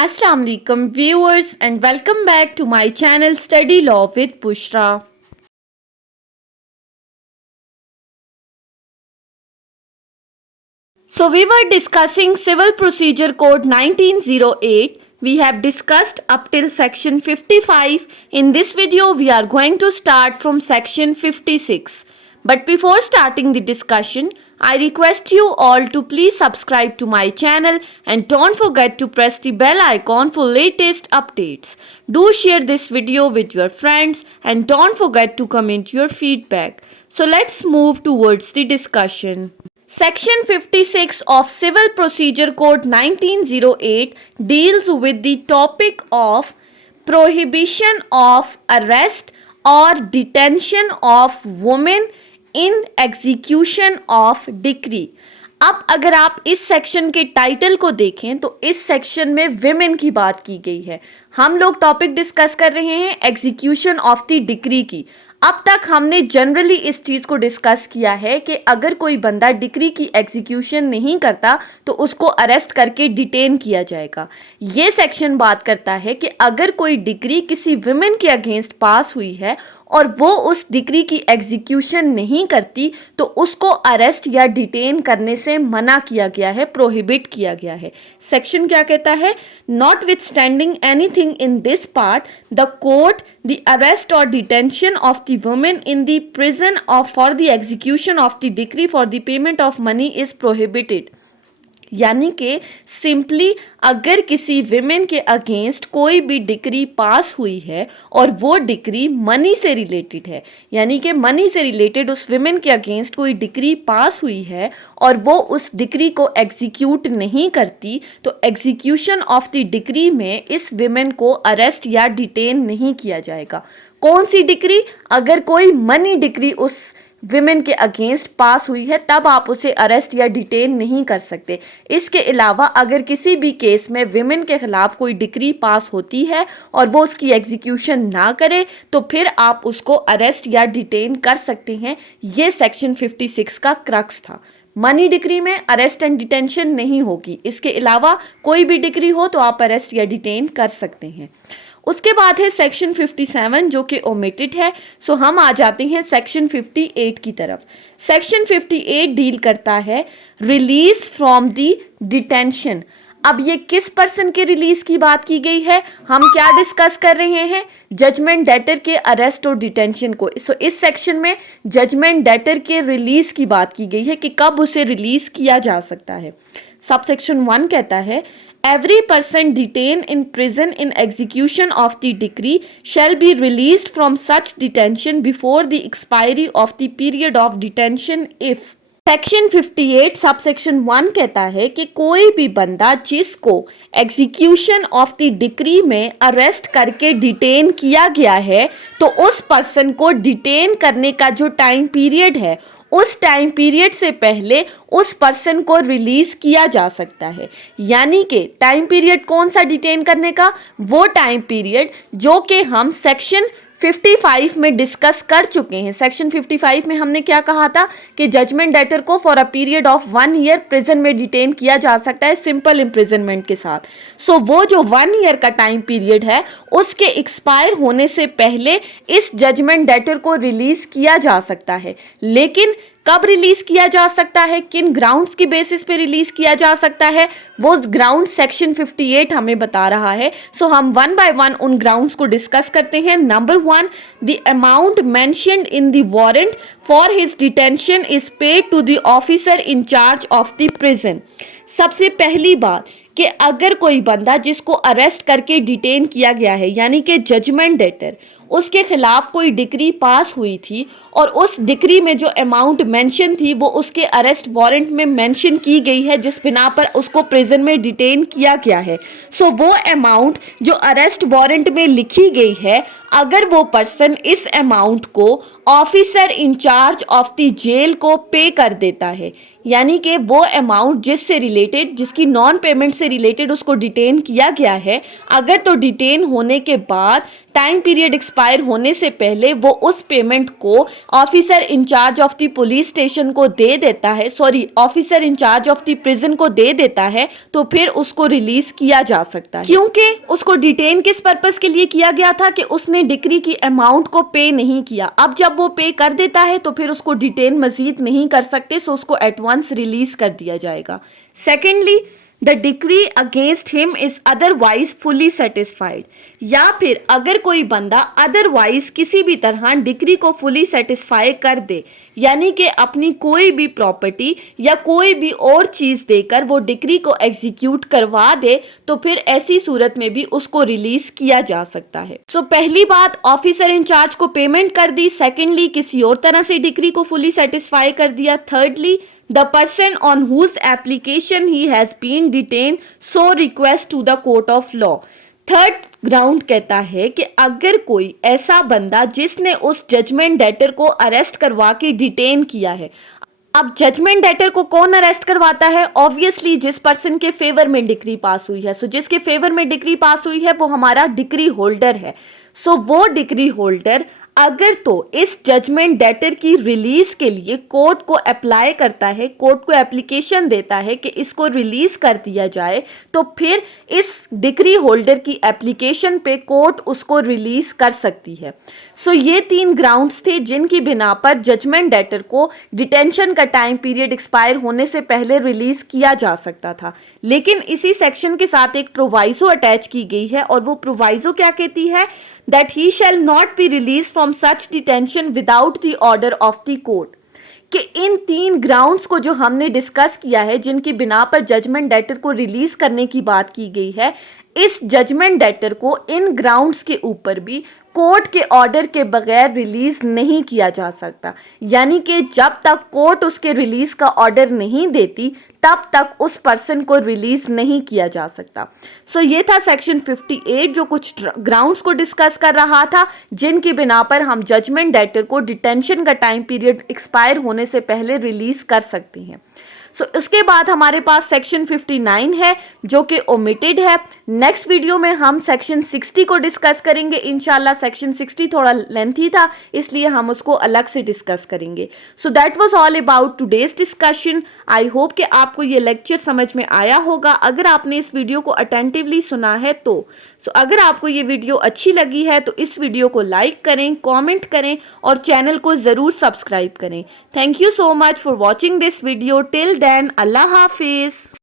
Assalamu alaikum viewers and welcome back to my channel Study Law with Bushra. So we were discussing Civil Procedure Code 1908. We have discussed up till section 55. In this video we are going to start from section 56. But before starting the discussion, I request you all to please subscribe to my channel and don't forget to press the bell icon for latest updates. Do share this video with your friends and don't forget to comment your feedback. So let's move towards the discussion. Section 56 of Civil Procedure Code 1908 deals with the topic of prohibition of arrest or detention of women in execution of decree. अब अगर आप इस section के title को देखें तो इस section में विमेन की बात की गई है। हम लोग टॉपिक डिस्कस कर रहे हैं एग्जीक्यूशन ऑफ द डिक्री की। अब तक हमने जनरली इस चीज़ को डिस्कस किया है कि अगर कोई बंदा डिक्री की एग्जीक्यूशन नहीं करता तो उसको अरेस्ट करके डिटेन किया जाएगा। ये सेक्शन बात करता है कि अगर कोई डिक्री किसी विमेन के अगेंस्ट पास हुई है और वो उस डिक्री की एग्जीक्यूशन नहीं करती तो उसको अरेस्ट या डिटेन करने से मना किया गया है, प्रोहिबिट किया गया है। सेक्शन क्या कहता है? Notwithstanding anything in this part the court the arrest और detention of the women in the prison of for the execution of the decree for the payment of money is prohibited. यानी कि simply अगर किसी women के against कोई भी decree pass हुई है और वो डिक्री मनी से रिलेटेड है, यानी कि मनी से रिलेटेड उस विमेन के अगेंस्ट कोई डिक्री पास हुई है और वो उस डिक्री को एग्जीक्यूट नहीं करती तो एग्जीक्यूशन ऑफ द डिक्री में इस विमेन को अरेस्ट या डिटेन नहीं किया जाएगा। कौन सी डिक्री? अगर कोई मनी डिक्री उस विमेन के अगेंस्ट पास हुई है तब आप उसे अरेस्ट या डिटेन नहीं कर सकते। इसके अलावा अगर किसी भी केस में विमेन के खिलाफ कोई डिक्री पास होती है और वो उसकी एग्जीक्यूशन ना करे तो फिर आप उसको अरेस्ट या डिटेन कर सकते हैं। ये सेक्शन 56 का क्रक्स था। मनी डिक्री में अरेस्ट एंड डिटेंशन नहीं होगी। इसके अलावा कोई भी डिक्री हो तो आप अरेस्ट या डिटेन कर सकते हैं। उसके बाद है सेक्शन 57 जो कि ओमिटेड है। सो हम आ जाते हैं सेक्शन 58 की तरफ। सेक्शन 58 डील करता है रिलीज फ्रॉम द डिटेंशन। अब ये किस पर्सन के रिलीज की बात की गई है? हम क्या डिस्कस कर रहे हैं? जजमेंट डेटर के अरेस्ट और डिटेंशन को। सो इस सेक्शन में जजमेंट डेटर के रिलीज की बात की गई है कि कब उसे रिलीज किया जा सकता है। सब सेक्शन 1 कहता है Every person detained in prison in execution of the decree shall be released from such detention before the expiry of the period of detention if section 58 sub section 1 कहता है कि कोई भी बंदा जिसको एग्जीक्यूशन ऑफ द डिक्री में arrest करके detain किया गया है तो उस पर्सन को डिटेन करने का जो टाइम पीरियड है उस टाइम पीरियड से पहले उस पर्सन को रिलीज किया जा सकता है। यानी कि टाइम पीरियड कौन सा डिटेन करने का? वो टाइम पीरियड जो कि हम सेक्शन 55 में डिस्कस कर चुके हैं। सेक्शन 55 में हमने क्या कहा था कि जजमेंट डेटर को for a period of 1 year prison में डिटेन किया जा सकता है सिंपल इम्प्रिजनमेंट के साथ। सो वो जो 1 ईयर का टाइम पीरियड है उसके एक्सपायर होने से पहले इस जजमेंट डेटर को रिलीज किया जा सकता है। लेकिन कब रिलीज किया जा सकता है, किन ग्राउंड्स की बेसिस पे रिलीज किया जा सकता है, वो ग्राउंड सेक्शन 58 हमें बता रहा है। सो हम 1 बाय 1 उन ग्राउंड्स को डिस्कस करते हैं। Number 1, the amount mentioned in the warrant for his detention is paid to the officer in charge of the prison. सबसे पहली बात कि अगर कोई बंदा जिसको अरेस्ट करके डिटेन किया गया है यानी कि जजमेंट डेटर, उसके खिलाफ कोई डिक्री पास हुई थी और उस डिक्री में जो अमाउंट मेंशन थी वो उसके अरेस्ट वारंट में मेंशन की गई है जिस बिना पर उसको प्रिजन में डिटेन किया गया है। सो वो अमाउंट जो अरेस्ट वारंट में लिखी गई है, अगर वो पर्सन इस अमाउंट को officer in charge of the jail को पे कर देता है, यानी कि वो अमाउंट जिससे रिलेटेड, जिसकी नॉन पेमेंट से रिलेटेड उसको डिटेन किया गया है, अगर तो डिटेन होने के बाद टाइम पीरियड एक्सपायर होने से पहले वो उस पेमेंट को officer in charge of the police station को दे देता है, officer in charge of the prison को दे देता है, तो फिर उसको रिलीज किया जा सकता है। क्योंकि उसको डिटेन किस पर्पस के लिए किया गया था कि उसने डिक्री की अमाउंट को पे नहीं किया। अब जब वो पे कर देता है तो फिर उसको डिटेन मजीद नहीं कर सकते, सो उसको एट वंस रिलीज कर दिया जाएगा। Secondly, the decree against him is otherwise fully satisfied, या फिर अगर कोई बंदा अदरवाइज किसी भी तरह डिक्री को फुली सेटिस्फाई कर दे, यानी कि अपनी कोई भी प्रॉपर्टी या कोई भी और चीज देकर वो डिक्री को एग्जीक्यूट करवा दे, तो फिर ऐसी सूरत में भी उसको रिलीज किया जा सकता है। सो पहली बात, ऑफिसर इंचार्ज को पेमेंट कर दी। सेकेंडली, किसी और तरह से डिक्री को फुली सेटिस्फाई कर दिया। Thirdly, the person on whose application he has been detained so request to the court of law। Third ground कहता है कि अगर कोई ऐसा बंदा जिसने उस जजमेंट डेटर को अरेस्ट करवा के डिटेन किया है, अब जजमेंट डेटर को कौन अरेस्ट करवाता है? ऑब्वियसली जिस पर्सन के फेवर में डिक्री पास हुई है। सो जिसके फेवर में डिक्री पास हुई है वो हमारा डिक्री होल्डर है। सो वो डिक्री होल्डर अगर तो इस जजमेंट डेटर की रिलीज के लिए कोर्ट को अप्लाई करता है, कोर्ट को एप्लीकेशन देता है कि इसको रिलीज कर दिया जाए, तो फिर इस डिक्री होल्डर की एप्लीकेशन पे कोर्ट उसको रिलीज कर सकती है। सो ये तीन ग्राउंड्स थे जिनकी बिना पर जजमेंट डेटर को डिटेंशन का टाइम पीरियड एक्सपायर होने से पहले रिलीज किया जा सकता था। लेकिन इसी सेक्शन के साथ एक प्रोवाइजो अटैच की गई है, और वो प्रोवाइजो क्या कहती है? that he shall not be released from such detention without the order of the court। कि इन तीन ग्राउंड्स को जो हमने डिस्कस किया है, जिनकी बिना पर जजमेंट डेटर को रिलीज करने की बात की गई है, इस जजमेंट डेटर को इन ग्राउंड्स के ऊपर भी कोर्ट के ऑर्डर के बगैर रिलीज नहीं किया जा सकता। यानी कि जब तक कोर्ट उसके रिलीज का ऑर्डर नहीं देती तब तक उस पर्सन को रिलीज नहीं किया जा सकता। सो ये था सेक्शन 58 जो कुछ ग्राउंड्स को डिस्कस कर रहा था जिनकी बिना पर हम जजमेंट डेटर को डिटेंशन का टाइम पीरियड एक्सपायर होने से पहले रिलीज कर सकते हैं। सो इसके बाद हमारे पास सेक्शन 59 है जो कि ओमिटेड है। नेक्स्ट वीडियो में हम सेक्शन 60 को डिस्कस करेंगे इंशाल्लाह। सेक्शन 60 थोड़ा लेंथी था इसलिए हम उसको अलग से डिस्कस करेंगे। So that was all about today's discussion. I hope कि आपको ये लेक्चर समझ में आया होगा अगर आपने इस वीडियो को अटेंटिवली सुना है तो। अगर आपको ये वीडियो अच्छी लगी है तो इस वीडियो को लाइक करें, कॉमेंट करें और चैनल को ज़रूर सब्सक्राइब करें। Thank you so much for watching this video. Till then, अल्लाह हाफिज़।